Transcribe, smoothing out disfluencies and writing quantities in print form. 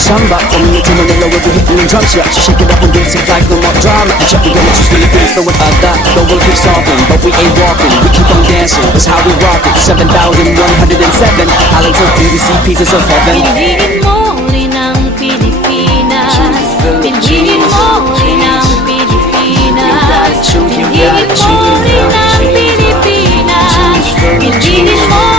Samba, coming into Manila with the hitting and drums, yeah. She shake it up and dance it like no more drama. And check, we gonna choose Philippines, know what I got. The world keeps talking, but we ain't walking. We keep on dancing, that's how we rock it. 7,107 islands of PVC, pieces of heaven. Piliin mo rin ang Pilipinas. Piliin mo rin ang Pilipinas. Piliin mo rin ang Pilipinas. Piliin mo